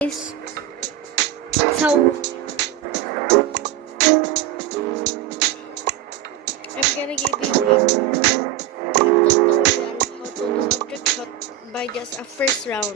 Guys, so I'm gonna give you a tutorial how to do a trick shot by just a first round.